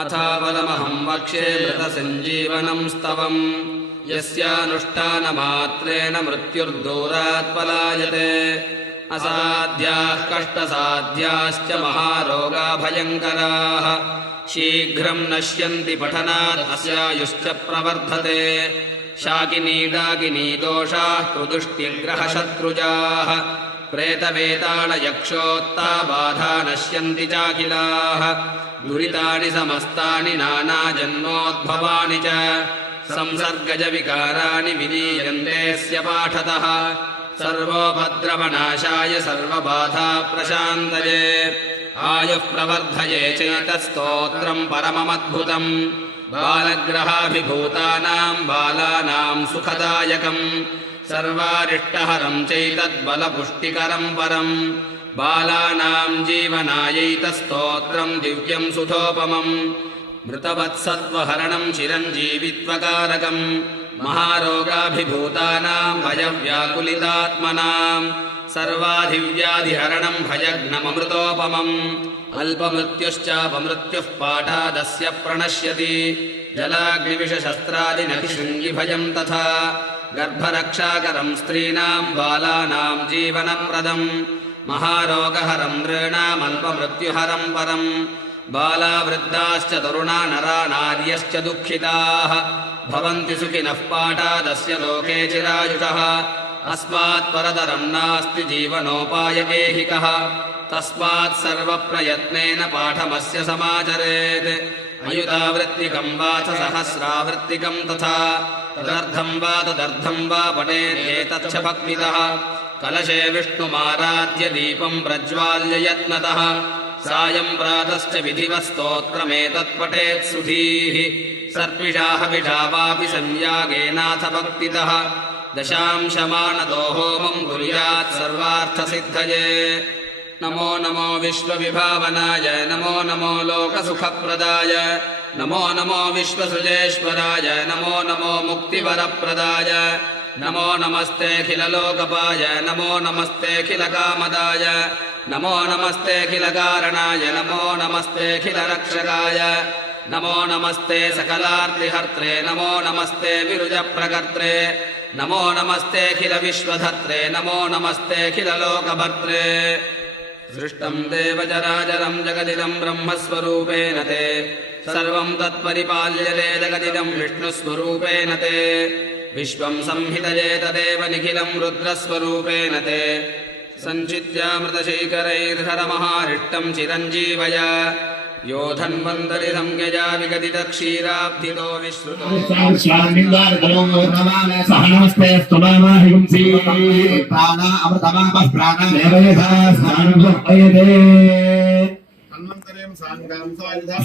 अथापदमहं वक्ष्ये मृतसञ्जीवनं स्तवम् यस्यानुष्ठानमात्रेण मृत्युर्दूरात् पलायते असाध्याः कष्टसाध्याश्च महारोगा भयङ्कराः शीघ्रं नश्यन्ति पठनात् अस्यायुश्च प्रवर्धते शाकिनी डाकिनी दोषाः कृदुष्टिग्रहशत्रुजाः प्रेतवेतालयक्षोत्ता बाधा नश्यन्ति चाखिलाः दुरितानि समस्तानि नानाजन्मोद्भवानि च संसर्गज विकाराणि विलीयन्तेऽस्य पाठतः सर्वोपद्रवनाशाय सर्वबाधा प्रशान्तये आयुः प्रवर्धये चेतस्तोत्रम् परममद्भुतम् बालग्रहाभिभूतानां बालानां सुखदायकम् सर्वारिष्टहरं चैतद्बलपुष्टिकरं परम् बालानां जीवनायैतस्तोत्रं दिव्यं सुधोपमम् मृतवत्सत्त्वहरणं चिरञ्जीवित्वकारकम् महारोगाभिभूतानां भयव्याकुलितात्मनां सर्वाधिव्याधिहरणं भयघ्नममृतोपमम् अल्पमृत्युश्चापमृत्युः पाठादस्य प्रणश्यति जलाग्निविषशस्त्रादिनखिशृङ्गिभयं तथा गर्भरक्षाकरं स्त्रीणां बालानां जीवनप्रदम् महारोगहरं नृणामल्पमृत्युहरं परम् बाला वृद्धाश्च तरुणा नरा नार्यश्च दुःखिताः भवन्ति सुखिनः पाठादस्य लोके चिरायुषः अस्मात् परतरं नास्ति जीवनोपाय ऐहिकः तस्मात् सर्वप्रयत्नेन पाठमस्य समाचरेत् अयुतावृत्तिकं वाच सहस्रावृत्तिकं तथा तदर्थं वा पठेदेतच्च भक्तितः कलशे विष्णुमाराध्य दीपं प्रज्वाल्य यत्नतः सायं प्रातश्च विधिवस्तोत्रमेतत्पठेत् सुधीः सर्पिषाः विषावापि संयागेनाथ भक्तितः दशांशमानतो होमं कुर्यात् सर्वार्थसिद्धये नमो नमो विश्वविभावनाय नमो नमो लोकसुखप्रदाय नमो नमो विश्वसृजेश्वराय नमो नमो मुक्तिवरप्रदाय नमो नमस्तेऽखिललोकपाय नमो नमस्तेऽखिलकामदाय नमो नमस्तेऽखिलकारणाय नमो नमस्तेऽखिलरक्षकाय नमो नमस्ते सकलार्तिहर्त्रे नमो नमस्ते विरुजप्रकर्त्रे नमो नमस्तेऽखिलविश्वधर्त्रे नमो नमस्तेऽखिललोकभर्त्रे सृष्टं देवचराचरं जगदिदं ब्रह्मस्वरूपेण ते सर्वं तत्परिपाल्यते जगदिदं विष्णुस्वरूपेण ते विश्वं संहितये तदेव निखिलं रुद्रस्वरूपेण ते सञ्चित्यामृतशेखरैर्हरमहारिष्टं चिरञ्जीवय यो धन्वन्तरि संज्ञया विगदितक्षीराब्धितो विश्रुतो सहनमस्ते स्तुमामाहिंसी प्राणा अमृतमापः प्राणमेवयथा स्नानुपयते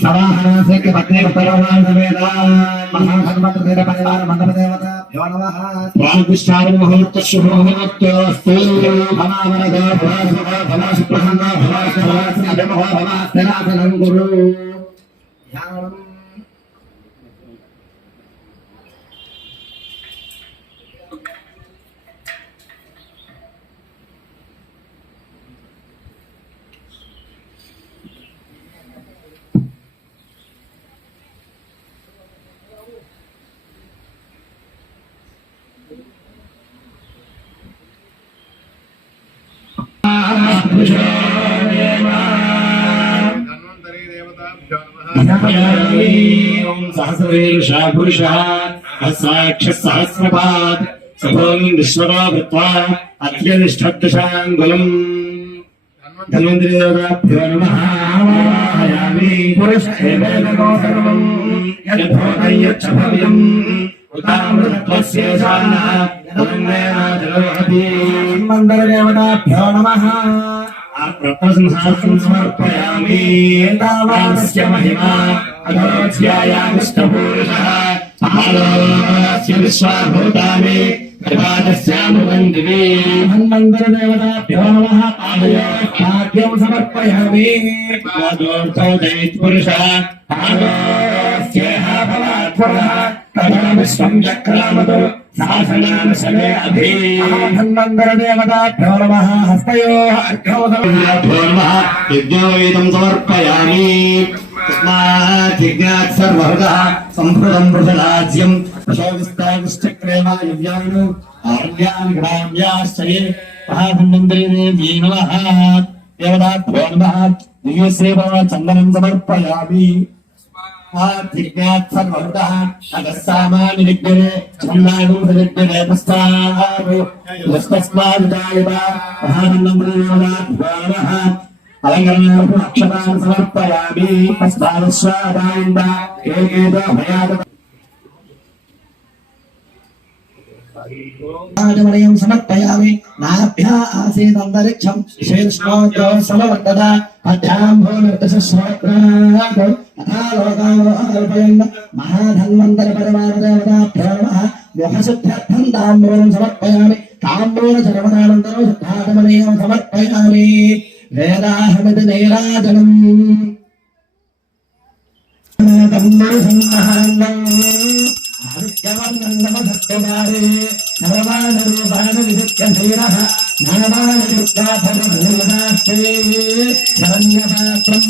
सवाहनास्य पत्ने उत्तरवान् समेता महाधर्मकृतेरपरिवार मण्डपदेवता यो नमः स्वामिष्ठारं मुहूर्तः शुभमुहूर्तोऽस्तु भवावरदो भवाशुप्रसन्नो भवाशुभवासिनभिमहो भवास्तेनासनं कुरु सहस्रेषा पुरुषः साक्षात् सहस्रपात् सभों विश्वतो भूत्वा अत्यधिष्ठद्दशाङ्गुलम् धन्वन्तरिदेवताभ्यो नमः आवाहयामि पुरुष एवेन सर्वम् यद्भूतं यच्च भव्यम् उतामृतत्वस्येषाः तन्मेन जलोहति धन्वन्तरिदेवताभ्यो नमः प्रसंहासं समर्पयामि तावास्य महिमा अधोऽध्यायामिष्टपूरुषः आलोस्य विश्वाभूतानि कृपादस्यामृतं दिवि धन्वन्तरिदेवताभ्यो नमः पादयोर्घ्यं समर्पयामि पादोऽर्थो दैत्पुरुषः पादोऽस्येह भवात्पुरः कथमविश्वं चक्रामतु शासनानुशले अभि धन्वन्तरिदेवताभ्यो नमः हस्तयोः अर्घ्यं समर्पयामि यज्ञोपवीतं समर्पयामि तस्मात् सर्वहृदः सम्भृतं वृषराज्यं प्रशोभिस्ताविश्चक्रेवायुव्यानु आर्यान् ग्राम्याश्चये महासम्बन्धेदेव्यै नमः देवताभ्यो नमः दिव्यश्रीचन्दनं समर्पयामि जिज्ञात् सर्वहृदः अतः सामान्य विद्यते छन्दागुं विद्यते तस्मादुदायत महासम्बन्धेदेव्यो नमः अलंकरणार्थम् अक्षतान् समर्पयामि तस्मादश्वादायन्त एकेतो भयात् आजमणीयं समर्पयामि नाभ्या आसीदन्तरिक्षं शीर्ष्णोऽजो समवर्तत अध्याम्भोनिर्दशश्रोत्रात् तथा लोकानो अकल्पयन् महाधन्वन्तरिपरिवारदेवताभ्यो नमः मोहसिद्ध्यर्थं ताम्बूलं समर्पयामि ताम्बूलचरमणानन्तरं शुद्धाजमणीयं समर्पयामि वेदाहमिति नैराजनम् आदित्यवर्णन्दमसत्यकारे सर्वानुरूपानुविदित्यधीरः नामानुरुक्ताफलभूतास्ते शरण्यपात्रं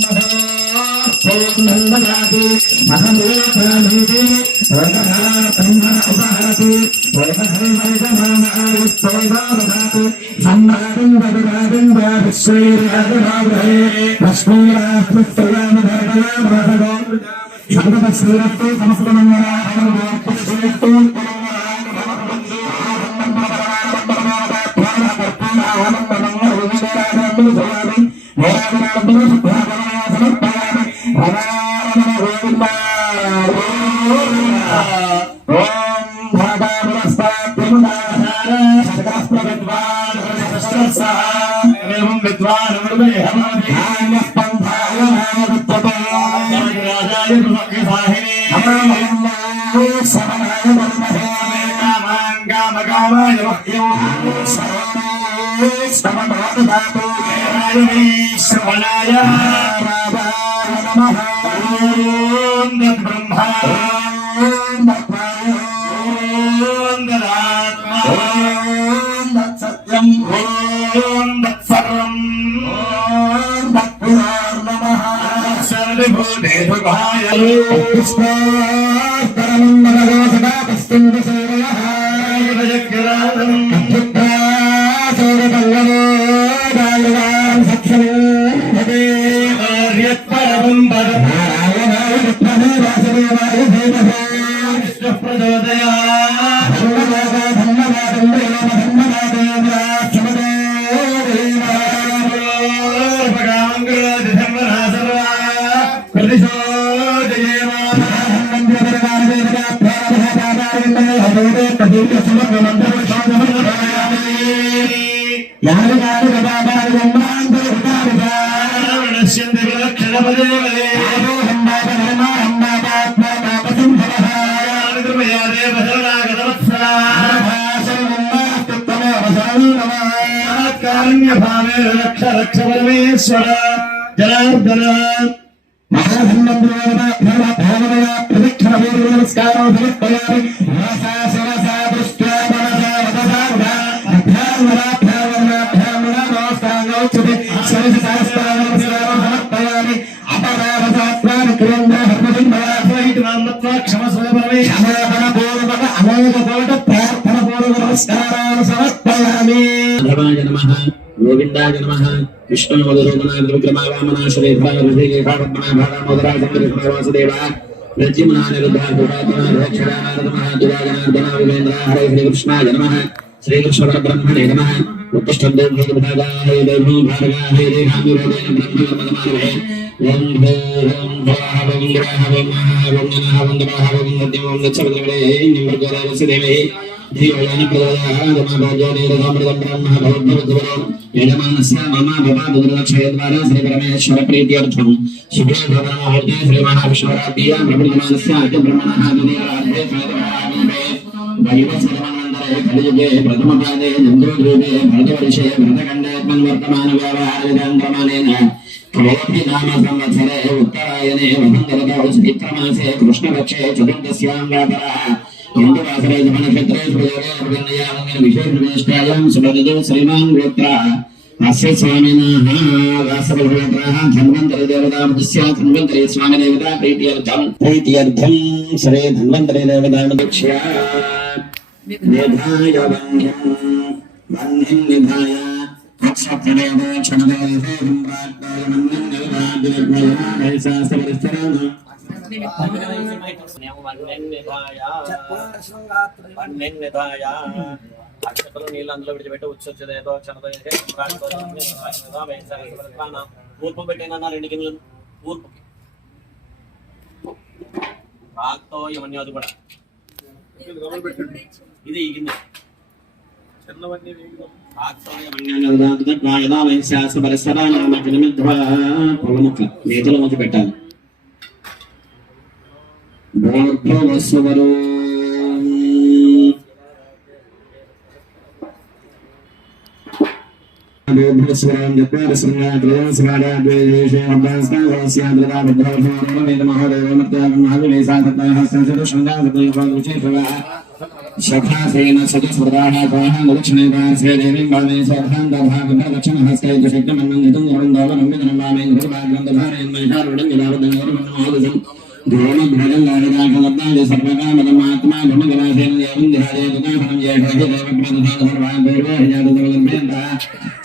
महोर्नन्ददाति महमूलप्राणीति रोगहात्रं उपहरति रोगहरिमैदमानायुस्तोदाददाति सम्मादं वददादिं वाविश्वैर्यादरावहे लक्ष्मीरात्मस्तयामधर्मयामरहगो सर्वश्रीरत्ते समस्तमङ्गलाहरं श्रवणाय नमः ओम ब्रह्मा ओम दत्तात्मा ओम दत्सत्यम ओम दत्सर्वम ओम दत्पुराण नमः सर्वभूते भवाय रक्ष परमेश्वर जनार्दन गोविंदाय नमः विष्णु मधुसूदनाय विक्रमाय वामनाय श्रीधराय ऋषिकेशाय पद्मनाभाय दामोदराय चंद्रशेखराय वासुदेवाय रज्जिमनाय रुद्राय दुरातनाय रक्षणाय नमः दुराजनार्दनाय विवेन्द्राय हरे श्रीकृष्णाय नमः श्रीकृष्ण परब्रह्मणे नमः उत्तिष्ठन् देवभूतभागाय देवी भागाय देहामि रोदेन ब्रह्मकर्मकमानवे ओम भवाः वंद्राः वंगः वंगनः वंदराः वंगद्यं वंदच्छवद्रवणे निम्बर्गोदाय वसुदेवे धीयोयानि प्रदायाः दमाभाग्यानि रथामृतं ब्रह्म भवद्भवद्भवम् यजमानस्य मम भवादुर्दक्षयद्वारा श्रीपरमेश्वर प्रीत्यर्थं शुभे भवनमुहूर्ते श्रीमहाविष्णुराज्ञया प्रवृद्धमानस्य अद्यब्रह्मणः द्वितीयार्धे श्वेतमहाविन्दे वैवस्वतमन्वन्तरे कलियुगे प्रथमपादे नन्दोद्रूपे भरतवर्षे भरतखण्डे त्वन्वर्तमानव्यवहारिदान्तरमानेन कवोऽपि नाम संवत्सरे उत्तरायणे वसन्तऋतौ चैत्रमासे कृष्णपक्षे चतुर्दश्यां व्यापरः हिन्दुवासरे नक्षत्रे प्रयोगे विशेषविशिष्टायां सुभद्रदो श्रीमान् गोत्रः अस्य स्वामिनः व्यासभगवतः धन्वन्तरि देवतामस्य धन्वन्तरि स्वामिदेवता प्रीत्यर्थं श्री धन्वन्तरि देवतामदक्ष्या निधाय वह्निं निधाय अक्षत्रदेवो क्षणदेवो सम्प्राप्ताय मन्नं निर्वाद्यग्मया शास्त्रपरिष्करण అక్షతలు నీళ్ళు అందులో విడిచిపెట్టి ఉచ్చదేదో ఊర్పు పెట్టిన 2 గిన్నెలు ఊర్పుకి రాక్తో ఇవన్నీ అది కూడా ఇది ఈ గిన్నె చిన్నవన్నీ రాక్తో నేతల మధ్య పెట్టాలి Swam the person that was Rada, Dwayne, Abbanstan, Siadra, the Brother, the Mahara, Mahara, Santa, Hassan, Shanga, the Father Chief, Shakafina, Sadisrada, Luchina, Saving Bali, Sarhan, the Hagan, the China has taken the victim and the $1 million Mami, the bag on the Hari, and my daughter, and the the Roman Bhajan, the Sarvana, the Matma, the Magaran, the Yadin,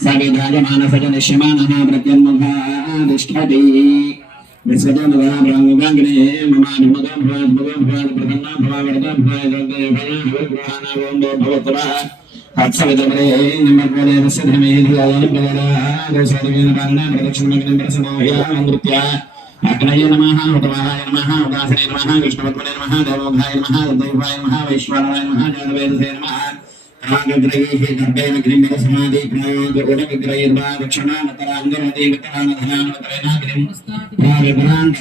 Savidana, Shimana, Brakan, the study, the Sadan, the Rangangani, Mamma, outside the rain, the Sedami, the Akaya Namaha, Namaha, Dasani Namaha, Vishnuvatmane Namaha, Devogaya Namaha, Devaya Namaha, Vishwana Namaha, Javed Namaha, Ragagrahi, Garbena, Grimba Samadhi, the Udagrayva, Vachana, Taranga, Devatana, Tarana, Grim, Ragabrand.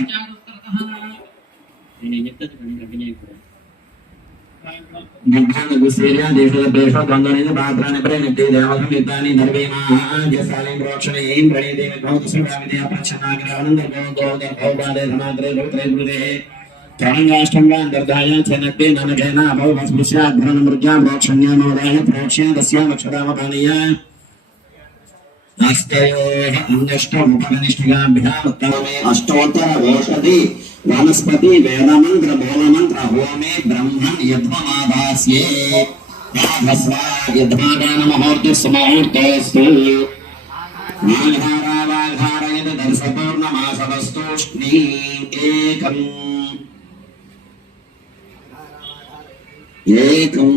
Gandhana Guseria, Desha, Besha, Gandhana, Badrana, Prenati, Devamidani, Narvina, Jasalim, Rochani, Brady, Suravi, Pachana, Grananda, the Oba, Madre, Rutre, Tarangastanga, Dardaya, Tenate, Nanagana, Bovas Musia, Granamurja, Rochania, Raya, Prochia, the Siama Chadavania, Astayo, Nashtam, Panishtiga, Biham, Astota, Voshadi. वनस्पति वेद मंत्र बोल मंत्र होमे ब्रह्मण यद्मादास्ये याभस्वा यद्मादान मुहूर्त समूर्तस्तु माघारा वाघारा यद दर्शपूर्ण मासवस्तुष्णि एकम्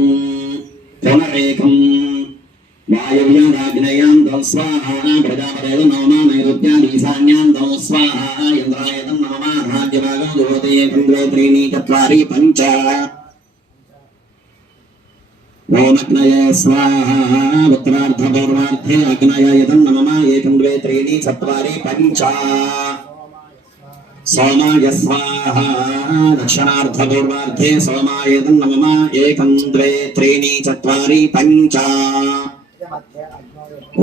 पुनरेकम् वायुव्यादाग्नेयां दं स्वाहा प्रजापतेः नमः नैऋत्यादीशान्यां दं स्वाहा इन्द्राय तं नमः राज्यभागो दुरोते इन्द्रो त्रीणि चत्वारि पञ्च ओम अग्नये स्वाहा उत्तरार्धपूर्वार्धे अग्नये तं नमः एकं द्वे त्रीणि चत्वारि पञ्च सोमाय स्वाहा दक्षिणार्धपूर्वार्धे सोमाय तं नमः एकं द्वे त्रीणि चत्वारि पञ्च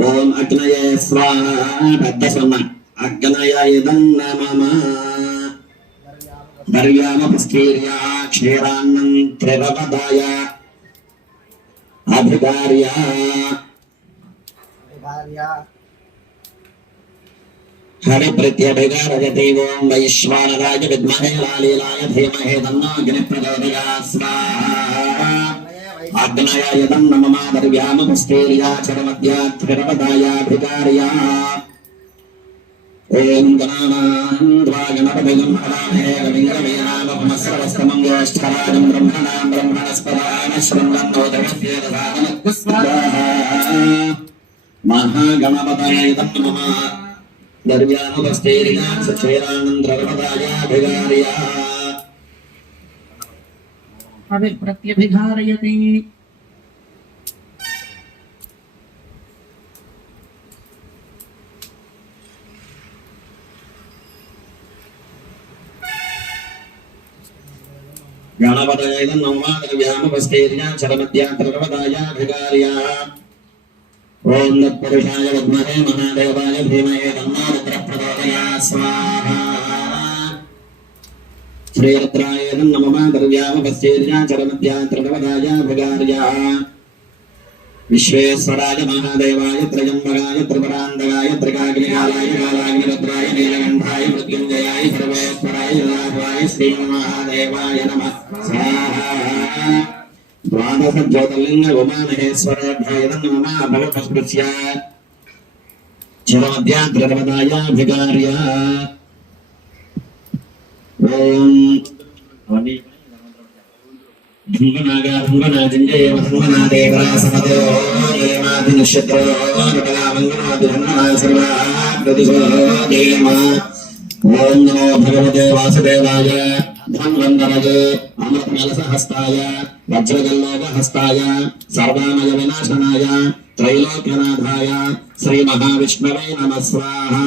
ओम अग्नये स्वाहा तद्दसम अग्नये तं नमः दर्यामपस्कीर्या क्षीरान्नं त्रिभवदाय अधिकार्या हरिप्रत्यभिगारयते ओम वैश्वानराय विद्महे लालीलाय धीमहि तन्नो अग्निः प्रचोदयात् स्वाहा अग्नये तं नमः दर्यामपस्कीर्या क्षीरमध्यात्रिभवदायाधिकार्या ओम गणानान्द्वागणपतिगं हरामहे रविन्द्रवीणावपमस्रवस्तमं ज्येष्ठराजं ब्रह्मणां ब्रह्मणस्पदान शृण्वन्नोदयस्येदसादनः महागणपतये नमः दर्व्यामुपस्थैर्या सचेरानन्द्रवदायाभिगार्या अभिप्रत्यभिघारयति गणपतये नमः दर्व्यामुपस्थैर्या चरमध्यात्रिभवदायाभिगार्या ओम तत्पुरुषाय विद्महे महादेवाय धीमहि तन्नो रुद्रः प्रचोदयात् स्वाहा श्रीरुद्राय नमः दर्व्यामुपस्थैर्या चरमध्यात्रिभवदायाभिगार्या विश्वेश्वराय महादेवाय त्रयंबकाय त्रिपुरांतकाय त्रिकाग्निकालाय कालाग्निरुद्राय नीलकंठाय मृत्युंजयाय सर्वेश्वराय जलाधवाय श्रीमहादेवाय नमः स्वाहा द्वादश ज्योतिर्लिंग उमामहेश्वराभ्याय नमः भगवत्स्मृत्य चिरोद्याद्रवदायाभिकार्य ओम धन्वनागाधन्वनाजिञ्जयेवधन्वनादेवरासमतो येमादिनक्षत्रो नटलामङ्गनादिधन्वनासर्वाप्रतिशो देम ॐ नमो भगवते वासुदेवाय धन्वन्तरये अमृतकलशहस्ताय वज्रगल्लोकहस्ताय सर्वामयविनाशनाय त्रैलोक्यनाथाय श्रीमहाविष्णवे नमः स्वाहा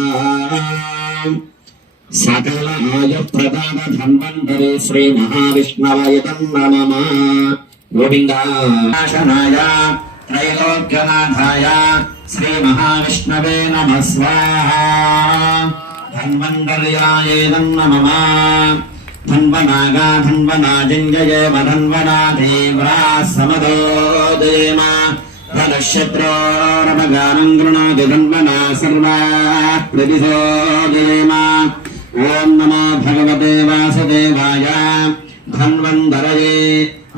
सकल आयुप्रदान धन्वन्तरे श्री महाविष्णवे नमः गोविन्दाशनाय त्रैलोक्यनाथाय श्री महाविष्णवे नमः स्वाहा धन्वन्तर्याय नमः धन्वनागा धन्वनाजिञ्जये धन्वनादेव्रा समदोदेम धनक्षत्रो रमगानं गृणोति धन्वना सर्वा प्रतिशोदेम ओम नमो भगवते वासुदेवाय धन्वन्तरये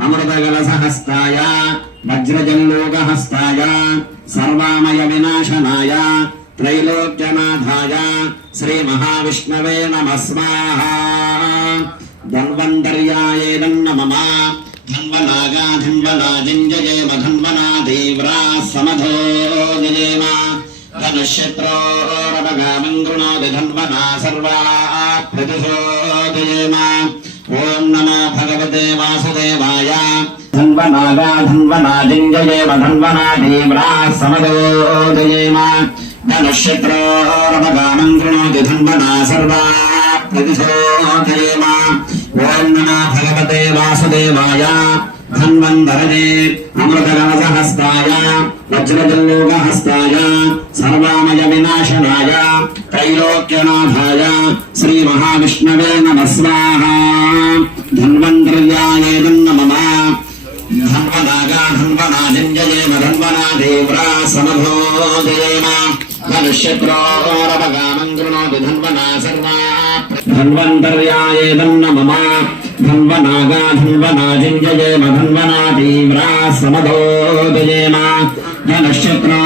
अमृतकलशहस्ताय वज्रजल्लोकहस्ताय सर्वामय विनाशनाय त्रैलोक्यनाथाय श्री महाविष्णवे नमः स्वाहा धन्वन्तर्याय नमः धन्वनागा धन्वनाजिञ्जये धन्वनादेव्रा समधोदेम धनुष्यत्रो रमगामं गृणोति धन्वना सर्वा प्रतिशोदेम ॐ नमो भगवते वासुदेवाय धन्वनागा धन्वनाजिञ्जये धन्वनादेव्रा समधोदेम धनुष्यत्रो रमगामं गृणोति धन्वना सर्वा प्रतिशोदेम ॐ नमो भगवते वासुदेवाय धन्वन्तरये अमृतकलशहस्ताय वज्रजल्लोकहस्ताय सर्वामय विनाशनाय त्रैलोक्यनाथाय श्री महाविष्णवे नमः स्वाहा धन्वन्तर्याय नमः धन्वनागा धन्वनाजिञ्जये धन्वनादेव्रा समधोदेम धनुष्यत्रो रमगामं गृणोति धन्वना सर्वा धन्वन्तर्याय नमः धन्वनागा धन्वनाजिञ्जये धन्वनादेव्रा समधोदेम धनक्षत्रो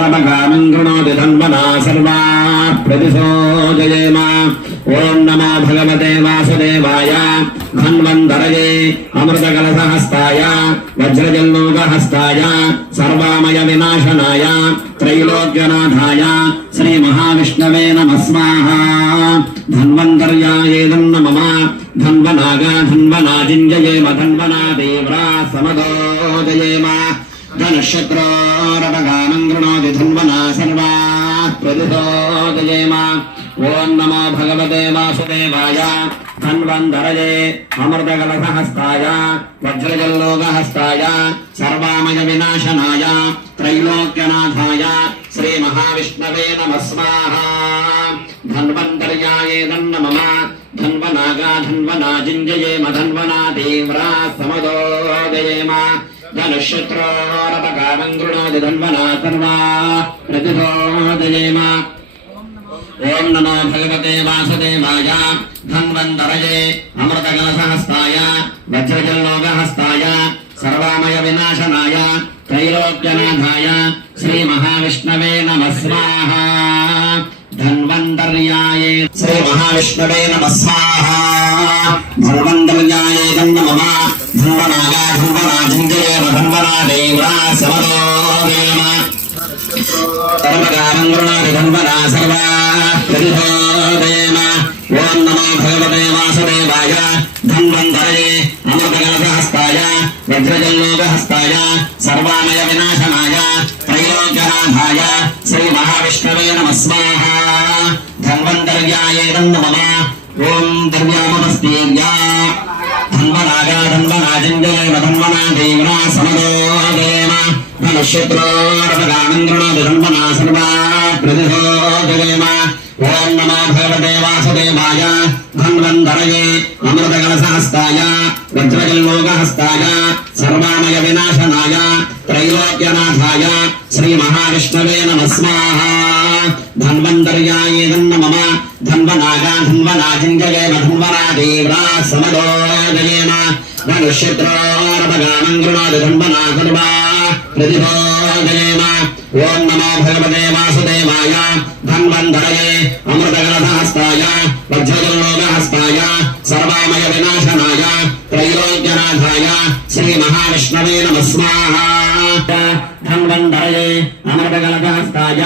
रमगामं गृणोति धन्वना सर्वा प्रतिशोदेम ॐ नमो भगवते वासुदेवाय धन्वन्तरये अमृतकलशहस्ताय वज्रजल्लोकहस्ताय सर्वामय विनाशनाय त्रैलोक्यनाथाय श्री महाविष्णवे नमः स्वाहा धन्वन्तर्याय नमः धन्वनागा धन्वनाजिञ्जये धन्वनादेव्रा समधोदेम धनक्षत्रो रमगामं गृणोति धन्वना सर्वा प्रतिशोदेम ॐ नमो भगवते वासुदेवाय धन्वन्तरये अमृतकलशहस्ताय वज्रजल्लोकहस्ताय सर्वामय विनाशनाय त्रैलोक्यनाथाय श्री महाविष्णवे नमः स्वाहा धन्वन्तर्याय नमः धन्वनागा धन्वनाजिञ्जये धन्वनादेव्रा समधोदेम धनुष्यत्रो रमगामं गृणोति धन्वना सर्वा प्रतिशोदेम ॐ नमो भगवते वासुदेवाय धन्वन्तरये अमृतकलशहस्ताय वज्रजल्लोकहस्ताय सर्वामय विनाशनाय त्रैलोक्यनाथाय श्री महाविष्णवे नमः स्वाहा धन्वन्तर्याय श्री महाविष्णवे नमः स्वाहा धन्वन्तर्याय नमः धन्वनागा धन्वनाजिञ्जये धन्वनादेव्रा समधोदेम सर्वकामं गृणोति धन्वना सर्वा प्रतिशोदेम ॐ नमो भगवते वासुदेवाय धन्वन्तरये अमृतकलशहस्ताय वज्रजल्लोकहस्ताय सर्वामय विनाशनाय त्रैलोक्यनाथाय श्री महाविष्णवे नमः स्वाहा धन्वन्तर्याय नमः ॐ द्रव्यामस्तीर्या धन्वनागा धन्वनाजिञ्जये धन्वनादेव्रा समधोदेम धनुष्यत्रो रमगामं गृणोति धन्वना सर्वा प्रतिशोदेम ఓం నమో భగవతే వాసుదేవాయ ధన్వంతరయే అమృతకలశహస్తాయ వజ్రజల్లోకహస్తాయ సర్వామయ వినాశనాయ త్రైలోక్యనాథాయ శ్రీ మహావిష్ణవే నమః స్వాహ ధన్వంతర్యాయ నమః ధన్వనాగా ధన్వనాజింజయే ధన్వనాదేవ్రా సమదోజయేమ ధనుష్యత్రోరపగానం గృణాది ధన్వనాగర్వా ప్రతిభోజయేమ ఓం నమో భగవతే వాసుదేవాయ ధన్వంతరయే అమృతకలశహస్తాయ వజ్రజల్లోకహస్తాయ సర్వామయ వినాశనాయ త్రైలోక్యనాథాయ శ్రీ మహావిష్ణవే నమః స్వాహ ధన్వంతరయే అమృతకలశహస్తాయ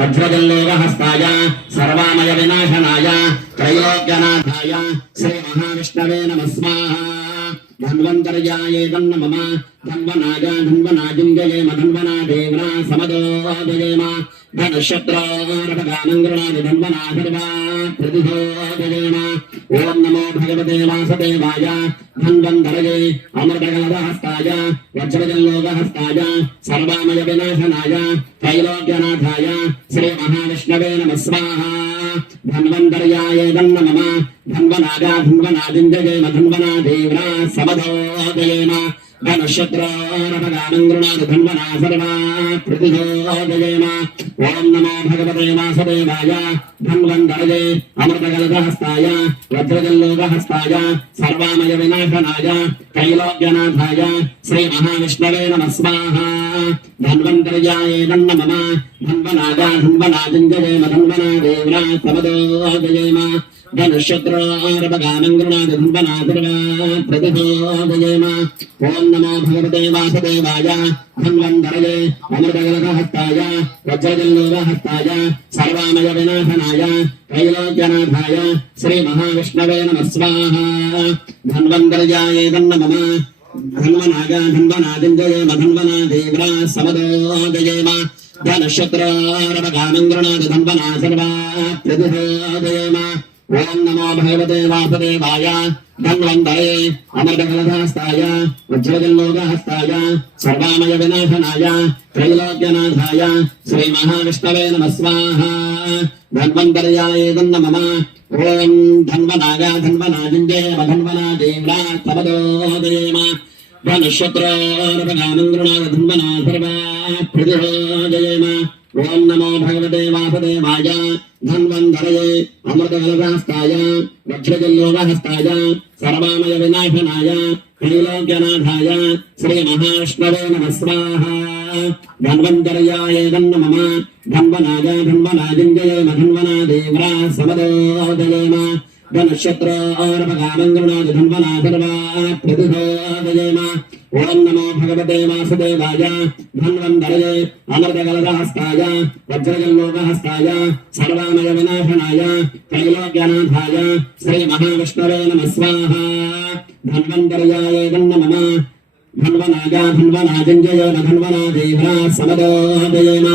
వజ్రజల్లోకహస్తాయ సర్వామయ వినాశనాయ త్రైలోక్యనాథాయ శ్రీ మహావిష్ణవే నమః స్వాహ ధన్వంతర్యాయ నమః ధన్వనాగా ధన్వనాజింజయేమ ధన్వనాదేవ్రా సమదోజయేమ ధనుష్యత్రోరపగానం గృణాది ధన్వనాగర్వా ప్రతిభోజయేమ ఓం నమో భగవతే వాసుదేవాయ ధన్వంతరయే అమృతకలశహస్తాయ వజ్రజల్లోకహస్తాయ సర్వామయ వినాశనాయ త్రైలోక్యనాథాయ శ్రీ మహావిష్ణవే నమః స్వాహ ధన్వంతర్యాయ నమః ధన్వనాగా ధన్వనాజింజయేమ ధన్వనాదేవ్రా సమదోజయేమ ధనుష్యత్రోరపగానం గృణాది ధన్వనాగర్వా ప్రతిభోజయేమ ఓం నమో భగవతే వాసుదేవాయ ధన్వంతరయే అమృతకలశహస్తాయ వజ్రజల్లోకహస్తాయ సర్వామయ వినాశనాయ త్రైలోక్యనాథాయ శ్రీ మహావిష్ణవే నమః స్వాహ ధన్వంతర్యాయ నమః ధన్వనాగా ధన్వనాజింజయేమ ధన్వనాదేవ్రా సమదోజయేమ ధనుష్యత్రోరపగానం గృణాది ధన్వనాగర్వా ప్రతిభోజయేమ ఓం నమో భగవతే వాసుదేవాయ ధన్వంతరయే అమృతకలశహస్తాయ వజ్రజల్లోకహస్తాయ సర్వామయ వినాశనాయ త్రైలోక్యనాథాయ శ్రీ మహావిష్ణవే నమః స్వాహ ధన్వంతర్యాయ నమః ధన్వనాగా ధన్వనాజింజయేమ ధన్వనాదేవ్రా సమదోజయేమ ధనుష్యత్రోరపగానం గృణాది ధన్వనాగర్వా ప్రతిభోజయేమ ఓం నమో భగవతే వాసుదేవాయ ధన్వంతరయే అమృతకలశహస్తాయ వజ్రజల్లోకహస్తాయ సర్వామయ వినాశనాయ త్రైలోక్యనాథాయ శ్రీ మహావిష్ణవే నమః స్వాహ ధన్వంతర్యాయ నమః ఓం ధన్వనాగా ధన్వనాజింజయేమ ధన్వనాదేవ్రా సమదోజయేమ ధనుష్యత్రోరపగానం గృణాది ధన్వనాగర్వా ప్రతిభోజయేమ ఓం నమో భగవతే వాసుదేవాయ ధన్వంతరయే అమృతకలశహస్తాయ వజ్రజల్లోకహస్తాయ సర్వామయ వినాశనాయ త్రైలోక్యనాథాయ శ్రీ మహావిష్ణవే నమః స్వాహ ధన్వంతర్యాయ నమః ధన్వనాగా ధన్వనాజింజయేమ ధన్వనాదేవ్రా సమదోజయేమ ధనుష్యత్రోరపగానం గృణాది ధన్వనాగర్వా ప్రతిభోజయేమ ఓం నమో భగవతే వాసుదేవాయ ధన్వంతరయే అమృతకలశహస్తాయ వజ్రజల్లోకహస్తాయ సర్వామయ వినాశనాయ త్రైలోక్యనాథాయ శ్రీ మహావిష్ణవే నమః స్వాహ ధన్వంతర్యాయ నమః ధన్వనాగా ధన్వనాజింజయేమ ధన్వనాదేవ్రా సమదోజయేమ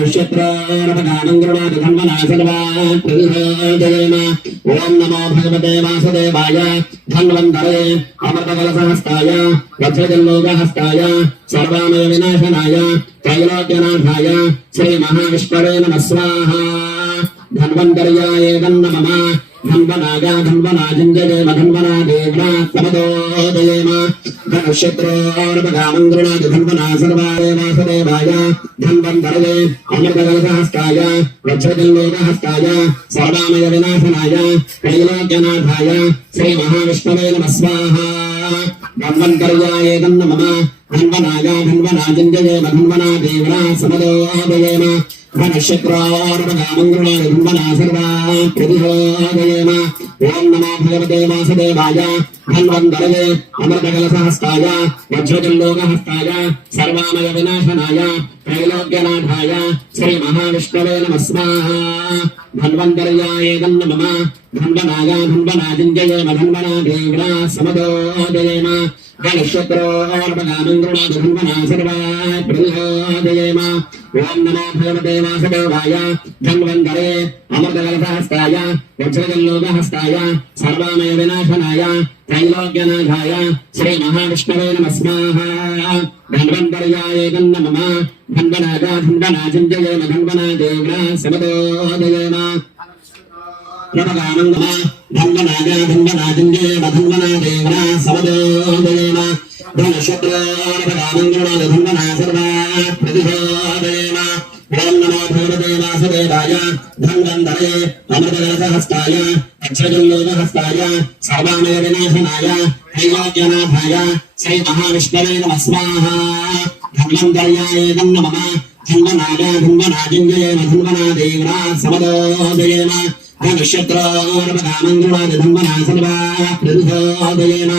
ధనుష్యత్రోరపగానం గృణాది ధన్వనాగర్వా ప్రతిభోజయేమ ఓం నమో భగవతే వాసుదేవాయ ధన్వంతరయే అమృతకలశహస్తాయ వజ్రజల్లోకహస్తాయ సర్వామయ వినాశనాయ త్రైలోక్యనాథాయ శ్రీ మహావిష్ణవే నమః స్వాహ ధన్వంతర్యాయ నమః ధన్వనాగా ధన్వనాజింజయేమ ధన్వనాదేవ్రా సమదోజయేమ ధనుష్యత్రోరపగానం గృణాది ధన్వనాగర్వా వాసుదేవాయ ధన్వంతరయే అమృతకలశహస్తాయ వజ్రజల్లోకహస్తాయ సర్వామయ వినాశనాయ త్రైలోక్యనాథాయ శ్రీ మహావిష్ణవే నమః స్వాహ ధన్వంతర్యాయ నమః ధన్వనాగా ధన్వనాజింజయేమ ధన్వనాదేవ్రా సమదోజయేమ ధనుష్యత్రోరపగానం గృణాది ధన్వనాగర్వా ప్రతిభోజయేమ ఓం నమో భగవతే వాసుదేవాయ ధన్వంతరయే అమృతకలశహస్తాయ వజ్రజల్లోకహస్తాయ సర్వామయ వినాశనాయ త్రైలోక్యనాథాయ శ్రీ మహావిష్ణవే నమః స్వాహ ధన్వంతర్యాయ నమః ధన్వనాగా ధన్వనాజింజయేమ ధన్వనాదేవ్రా సమదోజయేమ ధనుష్యత్రోరపగానం గృణాది ధన్వనాగర్వా ప్రతిభోజయేమ ఓం నమో భగవతే వాసుదేవాయ ధన్వంతరయే అమృతకలశహస్తాయ వజ్రజల్లోకహస్తాయ సర్వామయ వినాశనాయ త్రైలోక్యనాథాయ శ్రీ మహావిష్ణవే నమః స్వాహ ధన్వంతర్యాయ నమః ధన్వనాగా ధన్వనాజింజయేమ ధన్వనాదేవ్రా సమదోజయేమ प्रभगानन्दमा धन्वनागा धन्वनादिञ्जय धन्वनादेवना समदोदयेन धनशत्रोर्भगानन्दमा धन्वना सर्वा प्रतिभोदयेन ओम नमो भगवते वासुदेवाय धन्वन्तरे अमृतकलशहस्ताय अक्षयजल्लोकहस्ताय सर्वामय विनाशनाय त्रैलोक्यनाथाय श्री महाविष्णवे नमः स्वाहा धन्वन्तर्याय नमः धन्वनाय धन्वनादिञ्जय धन्वनादेवना समदोदयेन धनशत्रोर्भगानन्दमा धन्वना सर्वा प्रतिभोदयेन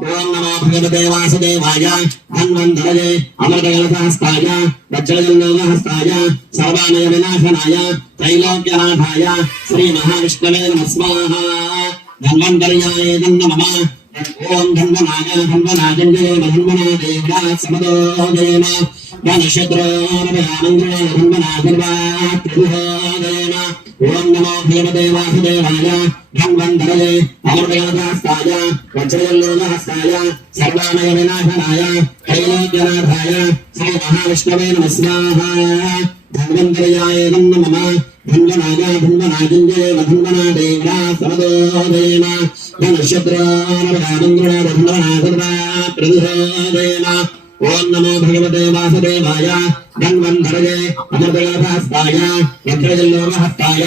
ओम नमो भगवते वासुदेवाय धन्वन्तरे अमृतकलशहस्ताय वज्रजल्लोकहस्ताय सर्वामय विनाशनाय त्रैलोक्यनाथाय श्री महाविष्णवे नमः स्वाहा धन्वन्तर्याय नमः ओम धन्वनाय धन्वनादिञ्जय धन्वनादेवना समदोदयेन धनशत्रोर्भगानन्दमा धन्वना सर्वा प्रतिभोदयेन ओम नमो भगवते वासुदेवाय धन्वन्तरे अमृतकलशहस्ताय वज्रजल्लोकहस्ताय सर्वामय विनाशनाय त्रैलोक्यनाथाय श्री महाविष्णवे नमः स्वाहा धन्वन्तर्याय नमः धन्वनाय धन्वनादिञ्जय धन्वनादेवना समदोदयेन धनशत्रोर्भगानन्दमा धन्वना सर्वा प्रतिभोदयेन ओम नमो भगवते वासुदेवाय धन्वन्तरे अमृतकलशहस्ताय वज्रजल्लोकहस्ताय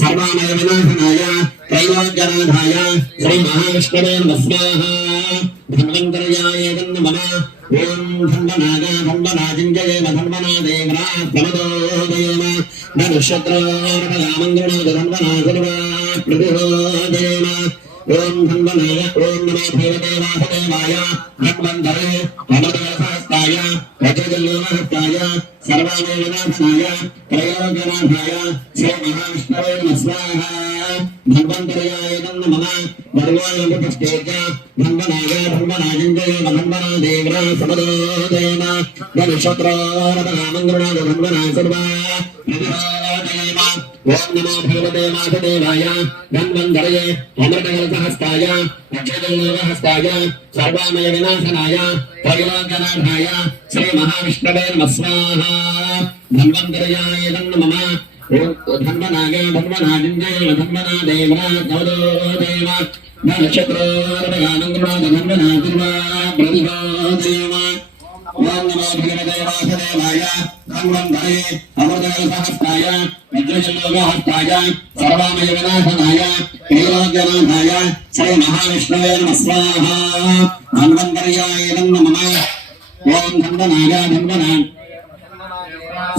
सर्वामय विनाशनाय त्रैलोक्यनाथाय श्री महाविष्णवे नमः स्वाहा धन्वन्तर्याय नमः ओम धन्वनाय धन्वनादिञ्जय धन्वनादेवना समदोदयेन धनशत्रोर्भगानन्दमा धन्वना सर्वा प्रतिभोदयेन ओम धन्वनाय ओम नमो भगवते वासुदेवाय धन्वन्तरे अमृतकलशहस्ताय वज्रजल्लोकहस्ताय सर्वामय विनाशनाय त्रैलोक्यनाथाय श्री महाविष्णवे नमः स्वाहा धन्वन्तर्याय नमः वर्वायमृतस्तेज धन्वनाय धन्वनादिञ्जय धन्वनादेवना समदोदयेन धनशत्रोर्भगानन्दमा धन्वना सर्वा प्रतिभोदयेन ओम नमो भगवते वासुदेवाय धन्वन्तरे अमृतकलशहस्ताय वज्रजल्लोकहस्ताय सर्वामय विनाशनाय त्रैलोक्यनाथाय श्री महाविष्णवे नमः स्वाहा धन्वन्तर्याय नमः धन्वनाय धन्वनादिञ्जय धन्वनादेवना समदोदयेन धनशत्रोर्भगानन्दमा धन्वना सर्वा प्रतिभोदयेन ओम नमो भगवते वासुदेवाय धन्वन्तरे अमृतकलशहस्ताय वज्रजल्लोकहस्ताय सर्वामय विनाशनाय त्रैलोक्यनाथाय श्री महाविष्णवे नमः स्वाहा धन्वन्तर्याय नमः ओम धन्वनाय धन्वना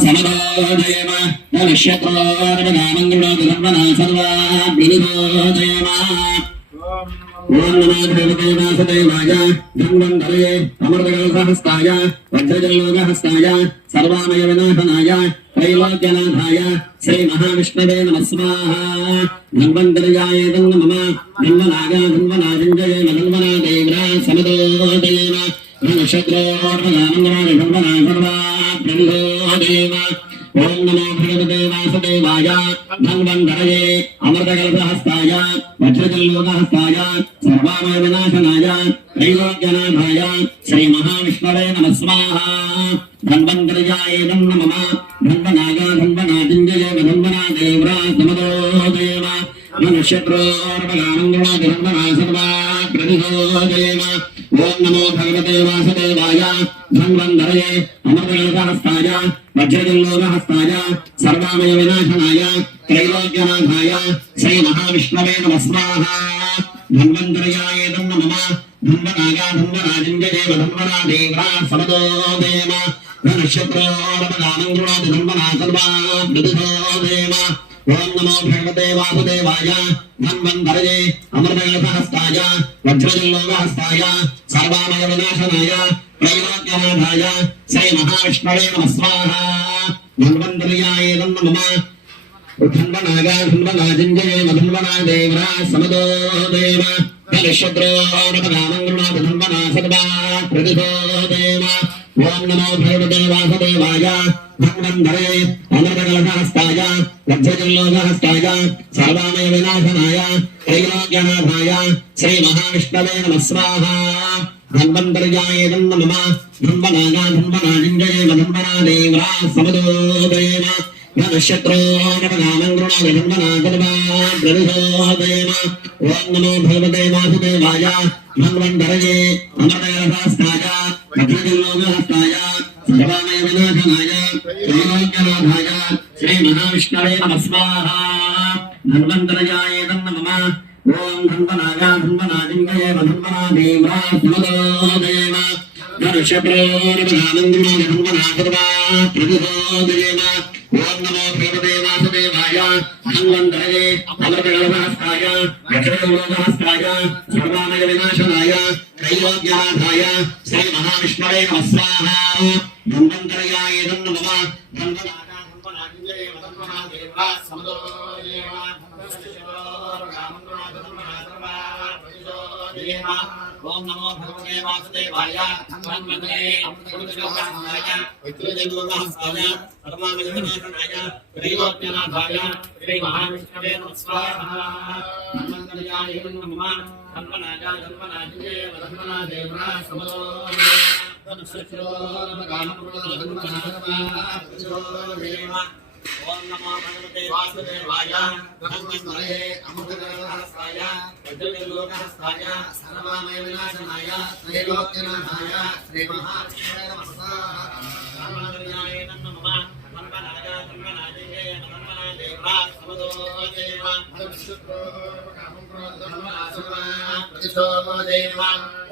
समदोदयेन धनशत्रोर्भगानन्दमा धन्वना सर्वा प्रतिभोदयेन ओम नमो भगवते वासुदेवाय धन्वन्तरे अमृतकलशहस्ताय वज्रजल्लोकहस्ताय सर्वामय विनाशनाय त्रैलोक्यनाथाय श्री महाविष्णवे नमः स्वाहा धन्वन्तर्याय नमः धन्वनाय धन्वनादिञ्जय धन्वनादेवना समदोदयेन धनशत्रोर्भगानन्दमा धन्वना सर्वा प्रतिभोदयेन ओम नमो भगवते वासुदेवाय धन्वन्तरे अमृतकलशहस्ताय वज्रजल्लोकहस्ताय सर्वामय विनाशनाय त्रैलोक्यनाथाय श्री महाविष्णवे नमः स्वाहा धन्वन्तर्याय नमः धन्वनाय धन्वनादिञ्जय धन्वनादेवना समदोदयेन धनशत्रोर्भगानन्दमा धन्वना सर्वा प्रतिभोदयेन ओम नमो भगवते वासुदेवाय धन्वन्तरे अमृतकलशहस्ताय वज्रजल्लोकहस्ताय सर्वामय विनाशनाय त्रैलोक्यनाथाय श्री महाविष्णवे नमः स्वाहा धन्वन्तर्याय नमः धन्वनाय धन्वनादिञ्जय धन्वनादेवना समदोदयेन धनशत्रोर्भगानन्दमा धन्वना सर्वा प्रतिभोदयेन ओम नमो भगवते वासुदेवाय धन्वन्तरे अमृतकलशहस्ताय वज्रजल्लोकहस्ताय सर्वामय विनाशनाय त्रैलोक्यनाथाय श्री महाविष्णवे नमः स्वाहा धन्वन्तर्याय नमः धन्वनाय धन्वनादिञ्जय धन्वनादेवना समदोदयेन धनशत्रोर्भगानन्दमा धन्वना सर्वा प्रतिभोदयेन ओम नमो भगवते वासुदेवाय धन्वन्तरे अमृतकलशहस्ताय वज्रजल्लोकहस्ताय सर्वामय विनाशनाय त्रैलोक्यनाथाय श्री महाविष्णवे नमः स्वाहा धन्वन्तर्याय नमः धन्वनाय धन्वनादिञ्जय धन्वनादेवना समदोदयेन ओम नमो भगवते वासुदेवाय धन्वन्तरये अमृतकलशास्त्राय वज्रजल्लोकहस्ताय सर्वामय विनाशनाय त्रैलोक्यनाथाय श्री महाविष्णवे नमः स्वाहा धन्वन्तरयाय नमः ओम धन्वनाय धन्वनाजिङ्गये धन्वनादेवा सुमदोदेव दर्शप्रोर्वधानन्द्रिमाय धन्वनागर्वा प्रतिभोदेव ओम नमो भगवते वासुदेवाय धन्वन्तरये अमृतकलशास्त्राय वज्रजल्लोकहस्ताय सर्वामय विनाशनाय त्रैलोक्यनाथाय श्री महाविष्णवे नमः स्वाहा धन्वन्तरयाय नमः धन्वनाय धन्वनाजिङ्गये धन्वनादेवा सुमदोदेव ओम नमो भगवते वासुदेवाय धन्वन्तरे अमृतकलशास्त्राय वज्रजल्लोकहस्ताय सर्वामय विनाशनाय त्रैलोक्यनाथाय श्री महाविष्णवे नमः स्वाहा धन्वन्तरयाय नमः धन्वनाय धन्वनाजिङ्गये धन्वनादेवा सुमदोदेव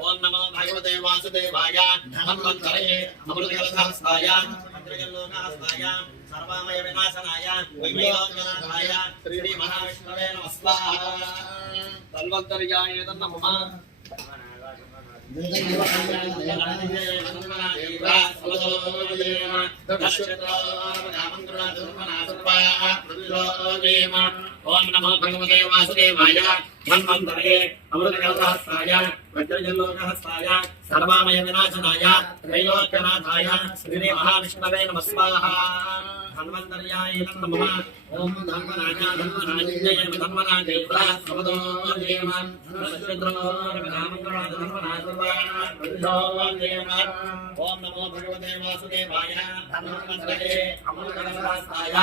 ओम नमो भगवते वासुदेवाय धन्वन्तरे अमृतकलशास्त्राय वज्रजल्लोकहस्ताय सर्वामय विनाशनाय त्रैलोक्यनाथाय श्री महाविष्णवे नमः स्वाहा धन्वन्तरयाय नमः धन्वनाय धन्वनाजिङ्गये धन्वनादेवा सुमदोदेव ओम नमो भगवते वासुदेवाय धन्वन्तरे अमृतकलशास्त्राय वज्रजल्लोकहस्ताय सर्वामय विनाशनाय त्रैलोक्यनाथाय श्री महाविष्णवे नमः स्वाहा धन्वन्तरयाय नमः ओम नमो भगवते वासुदेवाय धन्वन्तरे अमृतकलशास्त्राय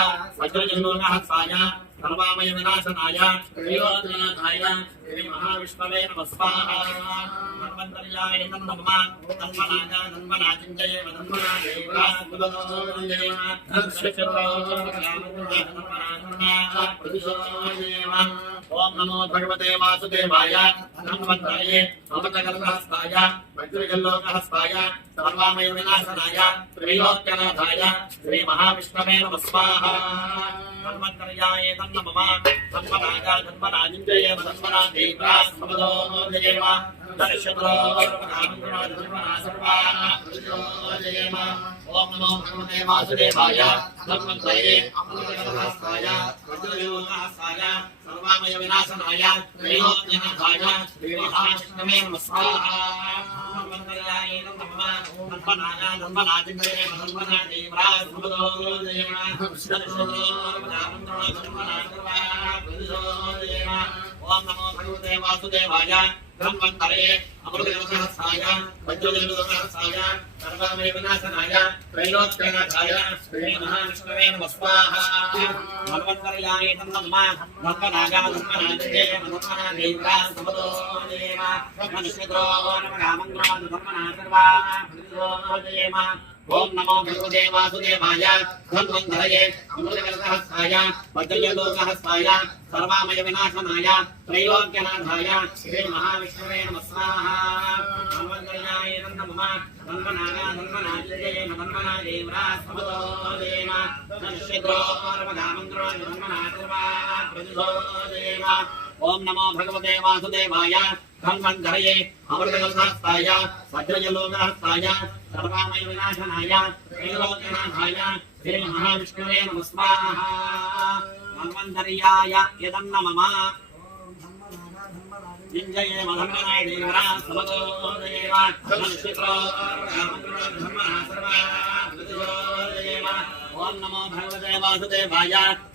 वज्रजल्लोकहस्ताय सर्वामय विनाशनाय त्रैलोक्यनाथाय श्री महाविष्णवे नमः स्वाहा धन्वन्तरयाय नमः ओम धन्वनाय धन्वनाजिङ्गये धन्वनादेवा सुमदोदेव ओम नमो भगवते वासुदेवाय धन्वन्तरे अमृतकलशास्त्राय वज्रजल्लोकहस्ताय सर्वामय विनाशनाय त्रैलोक्यनाथाय श्री महाविष्णवे नमः स्वाहा धन्वन्तरयाय नमः धन्वनाय धन्वनाजिङ्गये धन्वनादेवा सुमदोदेव ओम नमो भगवते वासुदेवाय धन्वन्तरे अमृतकलशास्त्राय वज्रजल्लोकहस्ताय सर्वामय विनाशनाय त्रैलोक्यनाथाय श्री महाविष्णवे नमः स्वाहा धन्वन्तरयाय नमः धन्वनाय धन्वनाजिङ्गये धन्वनादेवा सुमदोदेव ओम नमो भगवते वासुदेवाय धन्वन्तरे अमृतकलशास्त्राय वज्रजल्लोकहस्ताय सर्वामय विनाशनाय त्रैलोक्यनाथाय श्री महाविष्णवे नमः स्वाहा धन्वन्तरयाय नमः धन्वनाय धन्वनाजिङ्गये धन्वनादेवा सुमदोदेव ओम नमो भगवते वासुदेवाय धन्वन्तरे अमृतकलशास्त्राय वज्रजल्लोकहस्ताय सर्वामय विनाशनाय त्रैलोक्यनाथाय श्री महाविष्णवे नमः स्वाहा धन्वन्तरयाय नमः धन्वनाय धन्वनाजिङ्गये धन्वनादेवा सुमदोदेव ओम नमो भगवते वासुदेवाय धन्वन्तरे अमृतकलशास्त्राय वज्रजल्लोकहस्ताय सर्वामय विनाशनाय त्रैलोक्यनाथाय श्री महाविष्णवे नमः स्वाहा धन्वन्तरयाय नमः धन्वनाय धन्वनाजिङ्गये धन्वनादेवा सुमदोदेव ओम नमो भगवते वासुदेवाय धन्वन्तरे अमृतकलशास्त्राय वज्रजल्लोकहस्ताय सर्वामय विनाशनाय त्रैलोक्यनाथाय श्री महाविष्णवे नमः स्वाहा धन्वन्तर्याय यदन्नमम जिञ्जये धन्वनादेवा सुमदोदेव ओम नमो भगवते वासुदेवाय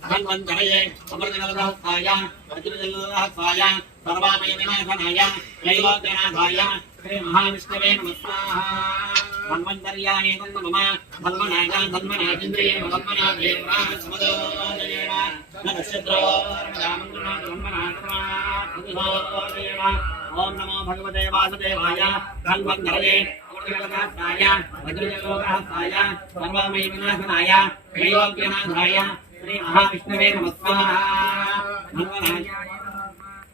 धन्वन्तरे अमृतकलशास्त्राय वज्रजल्लोकहस्ताय सर्वामय विनाशनाय त्रैलोक्यनाथाय श्री महाविष्णवे नमः स्वाहा धन्वन्तर्याय नमः धन्वनागा धन्वनाजिन्द्रिये धन्वनादेवा समदोदयेव नक्षत्रो रामन्द्रना धन्वनादेव ओम नमो भगवते वासुदेवाय धन्वन्तरये अमृतकलकाय वज्रजलोकाय सर्वमय विनाशनाय त्रैलोक्यनाथाय श्री महाविष्णवे नमः स्वाहा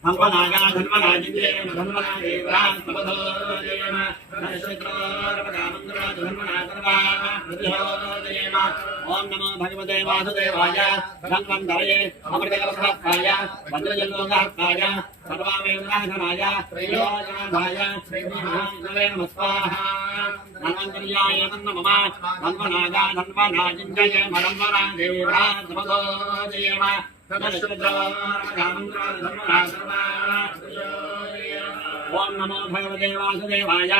धन्वनागा धन्वनाजिन्द्रिये धन्वनादेवा समदोदयेव नक्षत्रो रामन्द्रना धन्वनादेव ओम नमो भगवते वासुदेवाय धन्वन्तरये अमृतकलकाय वज्रजलोकाय सर्वमेव नाशनाय त्रैलोक्यनाथाय श्री महाविष्णवे नमः स्वाहा धन्वन्तर्याय नमः धन्वनागा धन्वनाजिन्द्रिये धन्वनादेवा समदोदयेव ओम नमो भगवते वासुदेवाय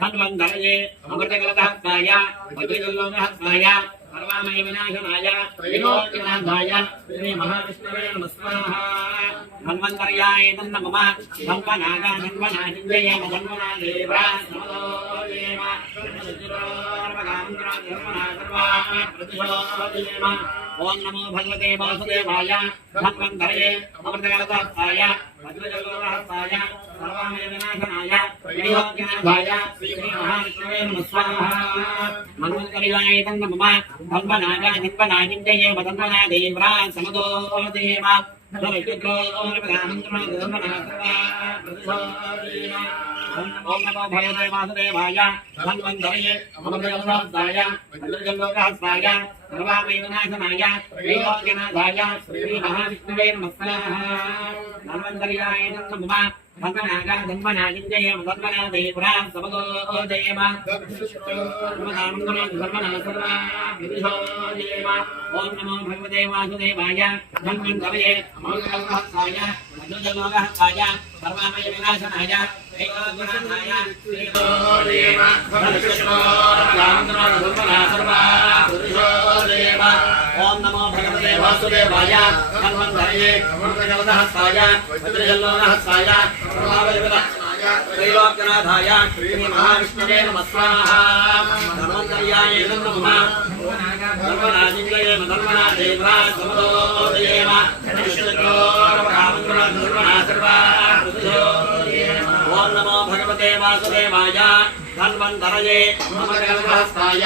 धन्वन्तरये अमृतकलकाय वज्रजलोकाय सर्वमय विनाशनाय त्रैलोक्यनाथाय श्री महाविष्णवे नमः स्वाहा धन्वन्तर्याय नमः धन्वनागा धन्वनाजिन्द्रिये धन्वनादेवा समदोदयेव ओम नमो भगवते वासुदेवाय धन्वन्तरये अमृतकलकाय वज्रजलोकाय सर्वमय विनाशनाय त्रैलोक्यनाथाय श्री महाविष्णवे नमः स्वाहा धन्वन्तर्याय नमः धन्वनागा धन्वनाजिन्द्रिये धन्वनादेवा समदोदयेव ओम नमो भगवते वासुदेवाय धन्वन्तरये अमृतकलकाय वज्रजलोकाय सर्वमय विनाशनाय त्रैलोक्यनाथाय श्री महाविष्णवे नमः स्वाहा धन्वन्तर्याय नमः धन्वनागा धन्वनाजिन्द्रिये धन्वनादेवा समदोदयेव ओम नमो भगवते वासुदेवाय धन्वन्तरये अमृतकलकाय वज्रजलोकाय सर्वमय विनाशनाय त्रैलोक्यनाथाय श्री ओम नमो भगवते वासुदेवाय धन्वन्तरये अमृतकलकाय वज्रजलोकाय सर्वमय विनाशनाय त्रैलोक्यनाथाय श्री महाविष्णवे नमः स्वाहा धन्वन्तर्याय नमः धन्वनाजिन्द्रिये धन्वनादेवा समदोदयेव नक्षत्रो रामन्द्रना ओम नमो भगवते वासुदेवाय धन्वन्तरये अमृतकलकाय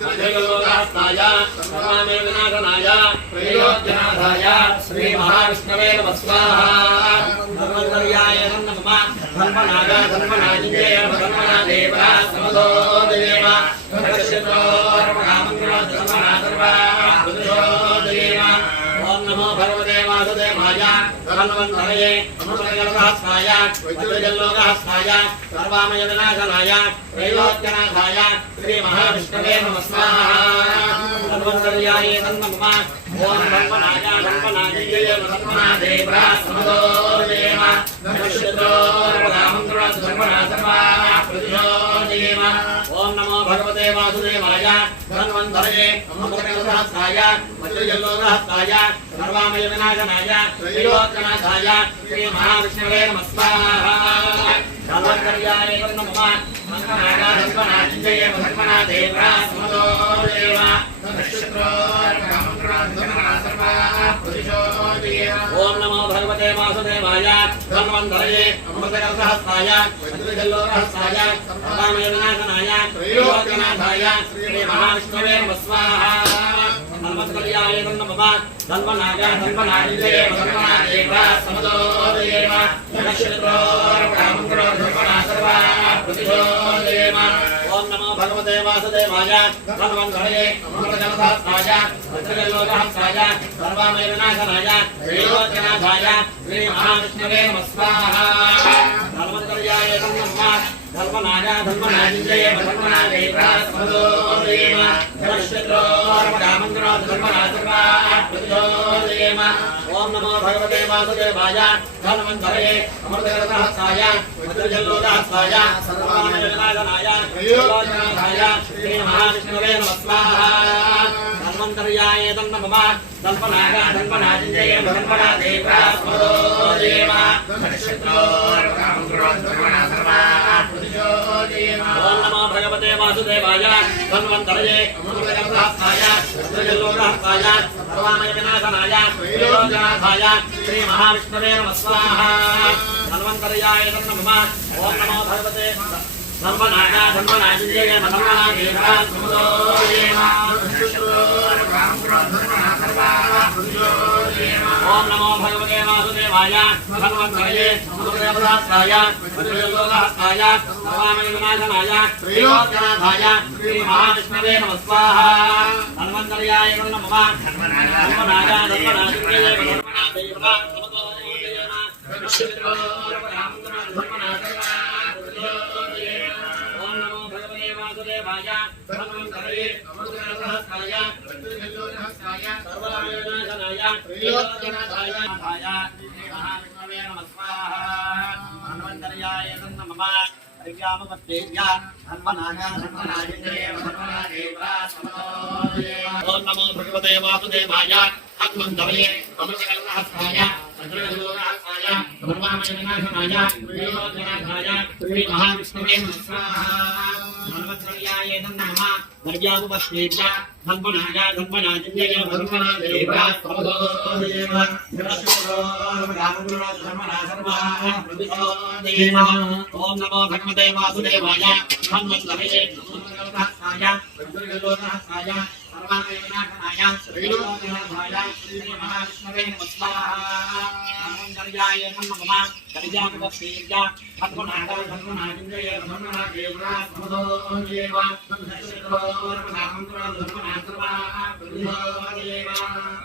वज्रजलोकाय सर्वमय विनाशनाय त्रैलोक्यनाथाय श्री महाविष्णवे नमः स्वाहा धन्वन्तर्याय नमः धन्वनागा धन्वनाजिन्द्रिये धन्वनादेवा समदोदयेव नक्षत्रो रामन्द्रना ओम नमो भगवते वासुदेवाय धन्वन्तरये अमृतकलकाय वज्रजलोकाय सर्वमय विनाशनाय त्रैलोक्यनाथाय श्री महाविष्णवे नमः स्वाहा धन्वन्तर्याय नमः ओम धन्वनागा धन्वनाजिन्द्रिये धन्वनादेवा समदोदयेव नक्षत्रो रामन्द्रना ओम नमो भगवते वासुदेवाय धन्वन्तरये अमृतकलकाय वज्रजलोकाय सर्वमय विनाशनाय त्रैलोक्यनाथाय श्री महाविष्णवे नमः स्वाहा धन्वन्तर्याय नमः धन्वनागा धन्वनाजिन्द्रिये धन्वनादेवा समदोदयेव नक्षत्रो ओम नमो भगवते वासुदेवाय धन्वन्तरये अमृतकलकाय वज्रजलोकाय सर्वमय विनाशनाय त्रैलोक्यनाथाय श्री महाविष्णवे नमः स्वाहा धन्वन्तर्याय नमः धन्वनागा धन्वनाजिन्द्रिये धन्वनादेवा समदोदयेव नक्षत्रो रामन्द्रना ओम नमो भगवते वासुदेवाय धन्वन्तरये अमृतकलकाय वज्रजलोकाय सर्वमय विनाशनाय त्रैलोक्यनाथाय श्री महाविष्णवे नमः स्वाहा धन्वन्तर्याय नमः धन्वनागा धन्वनाजिन्द्रिये धन्वनादेवा समदोदयेव नक्षत्रो रामन्द्रना ओम नमो भगवते वासुदेवाय धन्वन्तरये अमृतकलकाय वज्रजलोकाय सर्वमय विनाशनाय त्रैलोक्यनाथाय श्री महाविष्णवे नमः स्वाहा धन्वन्तर्याय नमः धन्वनागा धन्वनाजिन्द्रिये धन्वनादेवा समदोदयेव नक्षत्रो रामन्द्रना ओम नमो भगवते वासुदेवाय वासुदेवाय धन्वन्तरये अमृतकलशहस्ताय रुद्रजल्लोकहस्ताय सर्वामय विनाशनाय त्रैलोक्यनाथाय श्री महाविष्णवे नमः स्वाहा धन्वन्तरयाय नमः ओम नमो भगवते धर्मनाय धर्मनाय धर्मनाय ओम नमो भगवते वासुदेवाय धन्वन्तरये अमृतकलशहस्ताय रुद्रजल्लोकहस्ताय सर्वामय विनाशनाय त्रैलोक्यनाथाय श्री महाविष्णवे नमः स्वाहा धन्वन्तरयाय नमः धर्मनाय धर्मनाय ओम नमो भगवते वासुदेवाय धन्वन्तरये अमृतकलशहस्ताय रुद्रजल्लोकहस्ताय सर्वामय विनाशनाय त्रैलोक्यनाथाय महाविष्णवे नमः स्वाहा धन्वन्तरयाय नमः हरियामपत्तेभ्यः धन्वनाय ओम नमो भगवते वासुदेवाय धन्वन्तरये अमृतकलशहस्ताय रुद्रजल्लोकहस्ताय सर्वामय विनाशनाय त्रैलोक्यनाथाय श्री महाविष्णवे नमः स्वाहा धन्वन्तरयाय नमः हरियामपत्तेभ्यः धन्वनाय ओम नमो भगवते वासुदेवाय धन्वन्तरये अमृतकलशहस्ताय रुद्रजल्लोकहस्ताय सर्वामय विनाशनाय त्रैलोक्यनाथाय श्री महाविष्णवे नमः स्वाहा धन्वन्तरयाय नमः हरियामपत्तेभ्यः धन्वनाय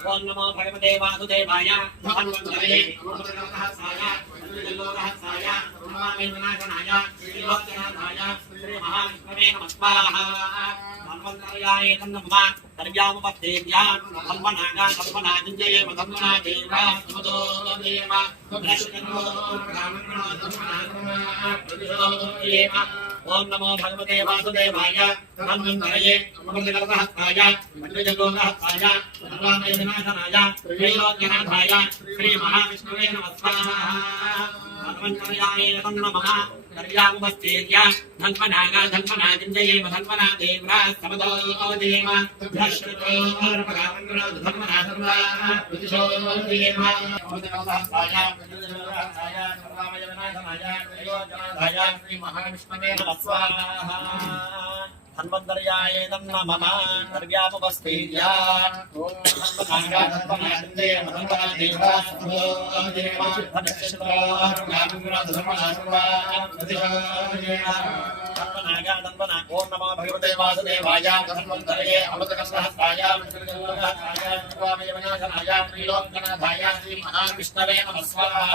ओम नमो भगवते वासुदेवाय धन्वन्तरये अमृतकलशहस्ताय रुद्रजल्लोकहस्ताय सर्वामय विनाशनाय त्रैलोक्यनाथाय श्री महाविष्णवे नमः स्वाहा धन्वन्तरयाय नमः हरियामपत्तेभ्यः धन्वनाय ओम नमो भगवते वासुदेवाय धन्वन्तरये अमृतकलशहस्ताय रुद्रजल्लोकहस्ताय सर्वामय विनाशनाय त्रैलोक्यनाथाय श्री महाविष्णवे नमः स्वाहा धन्वन्तरयाय नमः हरियामपत्तेभ्यः धन्वनाय धन्वनादेव समदो देव महाविष्णवे नमः स्वाहा धन्वन्तरयाय नमः हरियामपत्तेभ्यः ओम नमो भगवते वासुदेवाय धन्वन्तरये अमृतकलशहस्ताय रुद्रजल्लोकहस्ताय सर्वामय विनाशनाय त्रैलोक्यनाथाय श्री महाविष्णवे नमः स्वाहा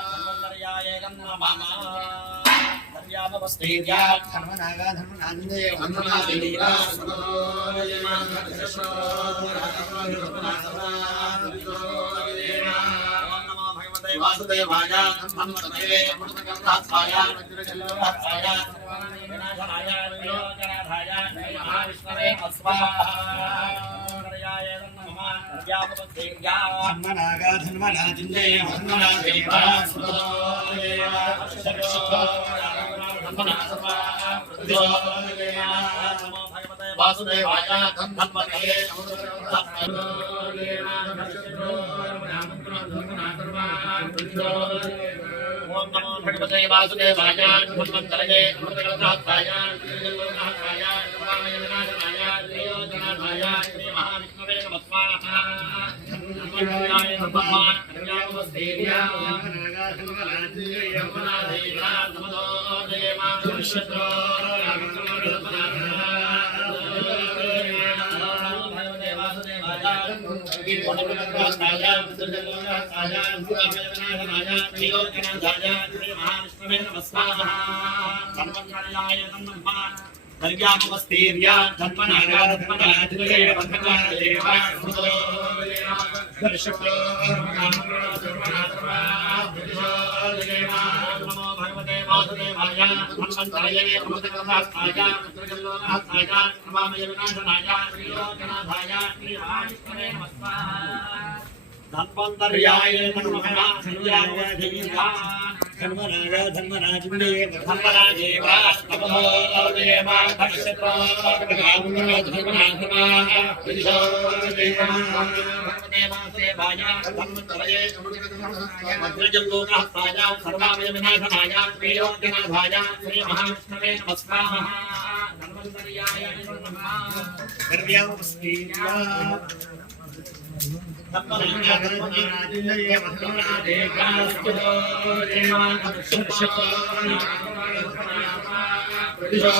धन्वन्तरयाय नमः हरियामपत्तेभ्यः धन्वनाय वासुदेवाय धन्वन्तरये अमृतकलशहस्ताय रुद्रजल्लोकहस्ताय सर्वामय विनाशनाय त्रैलोक्यनाथाय श्री महाविष्णवे नमः स्वाहा हरियामपत्तेभ्यः वासुदेवाय धन्वन्तरये ओम नमो भगवते वासुदेवाय धन्वन्तरये अमृतकलशहस्ताय रुद्रजल्लोकहस्ताय सर्वामय विनाशनाय त्रैलोक्यनाथाय श्री महाविष्णवे नमः स्वाहा धन्वन्तरयाय नमः हरियामपत्तेभ्यः महाविष्णवे नमः स्वाहा धन्वन्तरयाय नमः हरियामपत्तेभ्यः धन्वनाय नमो भगवते वासुदेवाय धन्वन्तरये अमृतकलशहस्ताय रुद्रजल्लोकहस्ताय सर्वामय विनाशनाय त्रैलोक्यनाथाय श्री महाविष्णवे नमः स्वाहा धन्वन्तरयाय नमः धर्मराजा धर्मराजिन्दे धर्मराजेवा नमो देवा धर्मक्षेत्रो धर्मराजो धर्मनाथमा विदिशो देवा धर्मदेवा सेवाय धर्मतरये वज्रजम्बोकाय सर्वामय विनाशनाय प्रियोजनाभाय श्री महाविष्णवे नमस्कारः धर्मन्तर्याय नमः सर्व्यावस्तीर्या धर्मराजा धर्मराजिन्दे धर्मराजेवा देवा धर्मक्षेत्रो विदिशो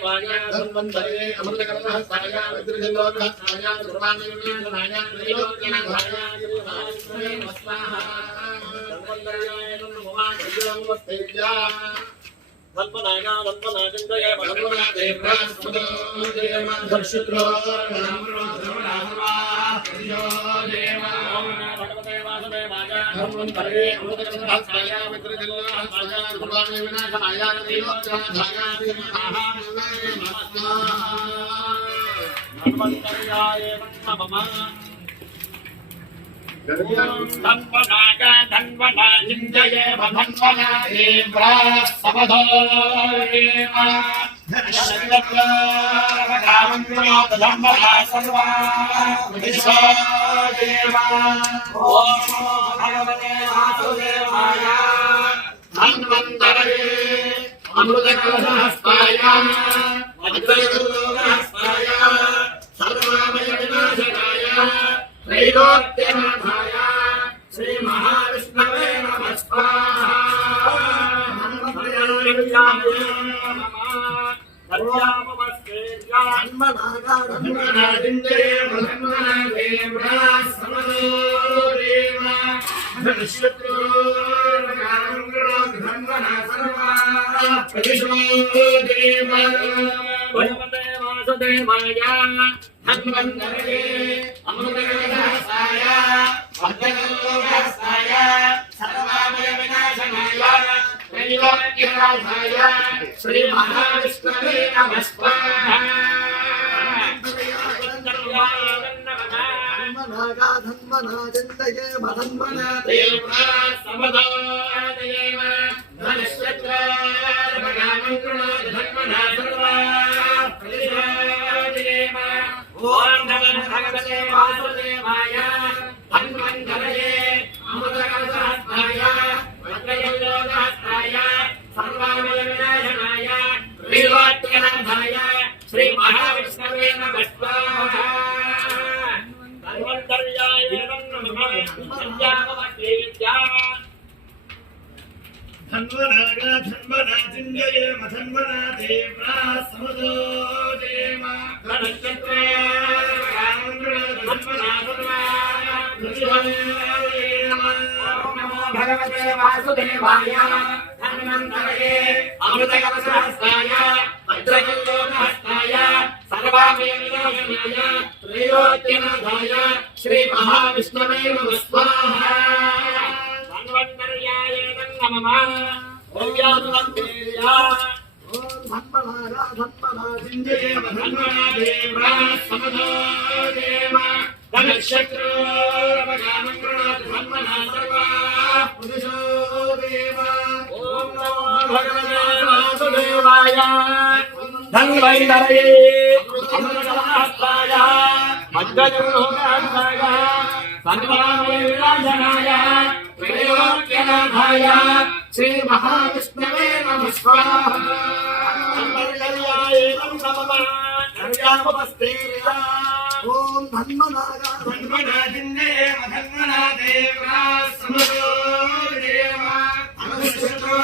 देवा धन्वनागा धन्वनाजिन्दये धन्वना देवा समधो देवा धन्वना सर्वा विदिशो देवा ओम भगवते वासुदेवाय धन्वन्तरये अमृतकलशहस्ताय वज्रकलशहस्ताय सर्वामय विनाशनाय त्रैलोक्यनाथाय श्री महाविष्णवे नमः स्वाहा धन्वनाजिन्दे धन्वनादेवा समदो देवा धनशत्रो धन्वना सर्वा विदिशो देवा भगवते वासुदेवाय धन्वन्तरये अमृतकलशहस्ताय वज्रकलशहस्ताय सर्वामय विनाशनाय त्रैलोक्यनाथाय श्री महाविष्णवे नमः स्वाहा धन्वनाजिन्दये धन्वना देवा समदो देवा धनक्षेत्रो धन्वना सर्वा विदिशो देवा ओम भगवते वासुदेवाय धन्वन्तरये अमृतकलशहस्ताय वज्रकलशहस्ताय सर्वामय विनाशनाय त्रैलोक्यनाथाय श्री महाविष्णवे नमः स्वाहा धन्वन्तर्याय नमः धन्वनागा धन्वनाजिन्दये धन्वना देवा समदो देवा धनक्षेत्रो धन्वना सर्वा विदिशो देवा नमो भगवते वासुदेवाय धन्वन्तरये अमृतकलशहस्ताय वज्रकलशहस्ताय सर्वामय विनाशनाय त्रैलोक्यनाथाय श्री महाविष्णवे नमः स्वाहा धन्वन्तर्याय नमः धन्वनाजिन्दये धन्वना देवा समदो देवा धनक्षेत्रो धन्वना सर्वा विदिशो देवा ओम नमो भगवते वासुदेवाय धन्वन्तरये अमृतकलशहस्ताय वज्रकलशहस्ताय सर्वामय विनाशनाय त्रैलोक्यनाथाय श्री महाविष्णवे नमः स्वाहा धन्वन्तर्याय नमः ओम धन्वनागा धन्वनाजिन्दे धन्वना देवा समदो देवा धनक्षेत्रो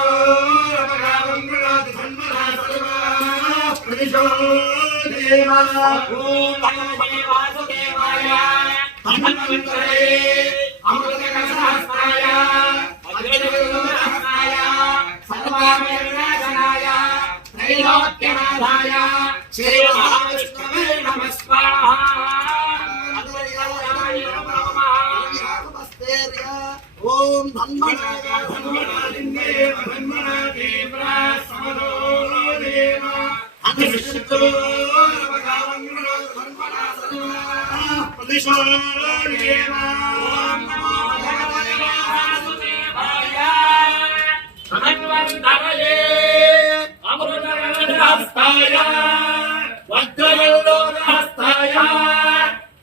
धन्वना सर्वा विदिशो देवा ओम भगवते वासुदेवाय धन्वन्तरये अमृतकलशहस्ताय वज्रकलशहस्ताय सर्वामय विनाशनाय त्रैलोक्यनाथाय श्री महाविष्णवे नमः स्वाहा ओम धन्वनाजिन्दे धन्वना देवा समदो देवा धनक्षेत्रो धन्वना प्रतिशोदेव ॐ नमो भगवते वासुदेवाय धन्वन्तरये अमृतकलशहस्ताय वज्रगल्लोलहस्ताय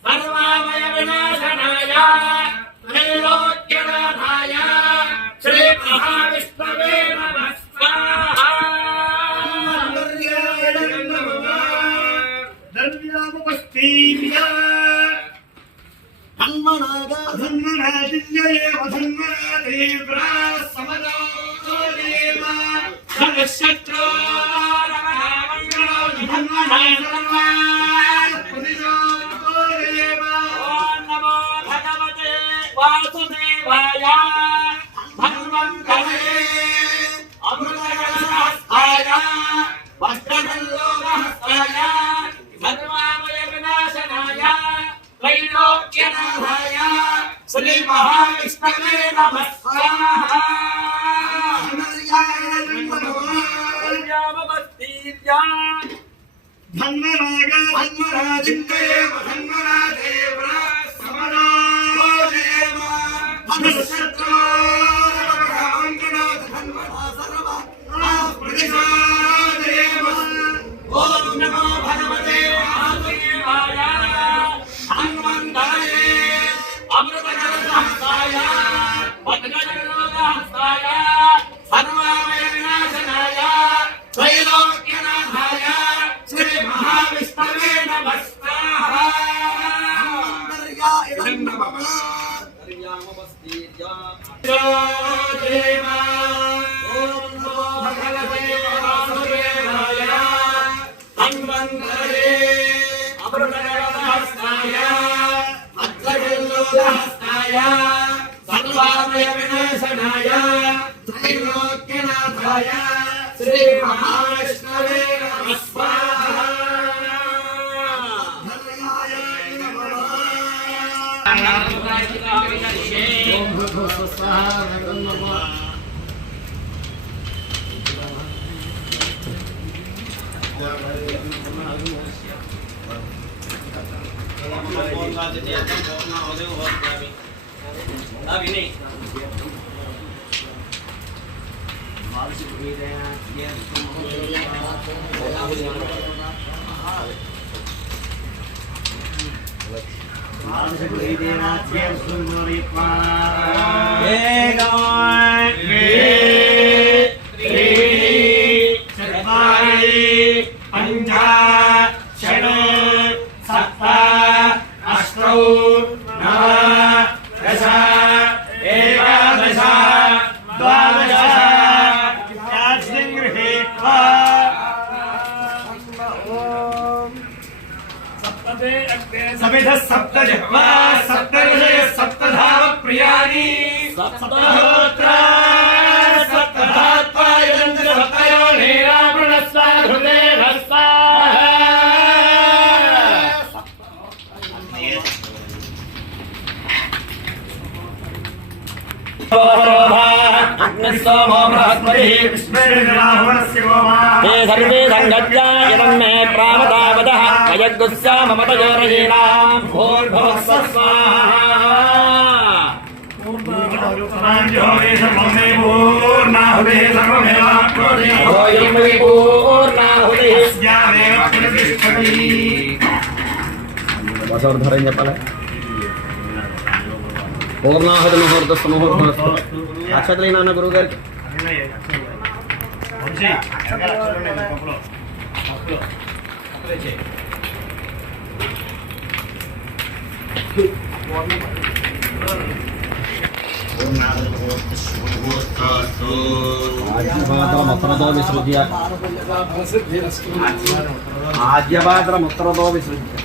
सर्वामय विनाशनाय त्रैलोक्यनाथाय श्री महाविष्णवे नमः स्वाहा नमो भगवते वासुदेवाय धन्वन्तरये अमृतकलशहस्ताय वज्रगल्लोलहस्ताय सर्वामय विनाशनाय त्रैलोक्यनाथाय श्री महाविष्णवे नमः स्वाहा धन्वराजिन्देव धन्वरादेव समरादेव ॐ नमो भगवते वासुदेवाय धन्वन्तरये अमृतकलशहस्ताय वज्रगल्लोलहस्ताय सर्वामय विनाशनाय त्रैलोक्यनाथाय श्री महाविष्णवे नमः स्वाहा सर्वामय विनाशनाय त्रैलोक्यनाथाय श्री महाविष्णवे नमः स्वाहा समिधः सप्तजिह्वा सप्तऋषय सप्तधाम प्रियाणि सप्तहोत्रा सप्तधात्वा यजन्ति सप्तयो नीरावृणस्वा हृदे भस्वा अग्निस्सोमो बृहस्पतिः विश्वेर्विराहुरस्य गोमाः ते सर्वे सङ्गत्या इदं मे प्रावतावतः अयज्ञस्य मम तयोरयीनां भूर्भुवः स्वाहा पूर्णाहुतिः పూర్ణాహుతి ముహూర్తస్సు ముహూర్తమస్తు అక్షతలైన అన్న గురువు గారికి ఆద్యపాత్ర ముత్తరతో విసృజ్య